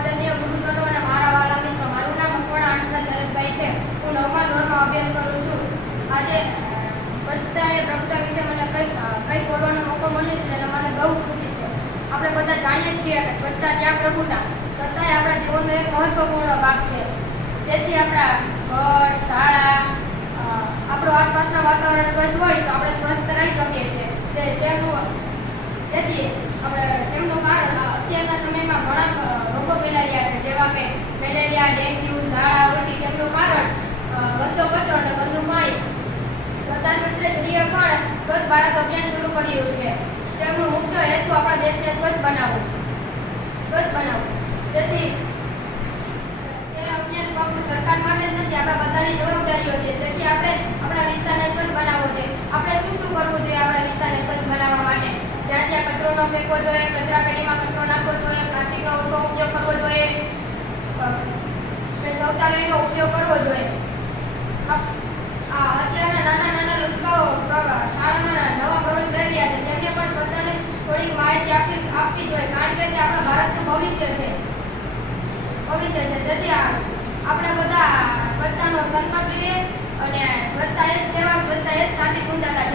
આદરણીય ગુરુજનો અને મારા વાલા મિત્રો, મારું નામ અપૂર્ણા આંસરા નરેશભાઈ છે. હું નવમા ધોરણમાં અભ્યાસ કરું છું. આજે સ્વચ્છતા એ પ્રભુતા વિશે મને કંઈક કંઈક બોલવાનો મોકો મળ્યો છે તેને મને બહુ ખુશી છે. આપણે બધા જાણીએ છીએ કે સ્વચ્છતા ત્યાં પ્રભુતા? સ્વચ્છતા એ આપણા જીવનનો એક મહત્વપૂર્ણ ભાગ છે. તેથી આપણા ઘર, શાળા આપણું આસપાસના વાતાવરણ સ્વચ્છ હોય તો આપણે સ્વસ્થ રહી શકીએ છીએ. તે તેમનું તેથી આપણે તેમનું કારણ અત્યારના સમયમાં ઘણા રહ્યા છે, જેવા કે મેલેરિયા, ડેન્ગ્યુ, ઝાડા ઉલટી તેમનું કારણ ગંદો કચરો અને ગંદુ પાણી. પ્રધાનમંત્રી શ્રીએ પણ સ્વચ્છ ભારત અભિયાન શરૂ કર્યું છે. તેમનો મુખ્ય હેતુ આપણા દેશને સ્વચ્છ બનાવવો. સ્વચ્છ બનાવવો. તેથી, તે અભિયાન ફક્ત સરકાર માટે જ નથી, આપણા બધાની જવાબદારીઓ છે. તેથી આપણે આપણા વિસ્તારને સ્વચ્છ બનાવવો જોઈએ આપણે શું શું કરવું જોઈએ આપણા વિસ્તારને સ્વચ્છ બનાવવા માટે? જ્યાં ત્યાં કચરો ન ફેંકવો જોઈએ કચરા પેટીમાં કચરો નાખવો જોઈએ પ્લાસ્ટિકનો ઓછો ઉપયોગ કરવો જોઈએ અ, આપણે શૌચાલયનો ઉપયોગ કરવો જોઈએ. આપ- આ અત્યારના નાના નાના લુચકાઓ શાળામાં નવા પ્રવેશ લઈ રહ્યા છે તેમને પણ સ્વચ્છતાની થોડીક માહિતી આપવી આપવી જોઈએ, કારણ કે તે આપણા ભારતનું ભવિષ્ય છે. ભવિષ્ય છે. તેથી આપણે બધા સ્વચ્છતાનો સંકલ્પ લઈએ અને સ્વચ્છતા એ સેવા સ્વચ્છતા એ જ સાચી સુંદરતા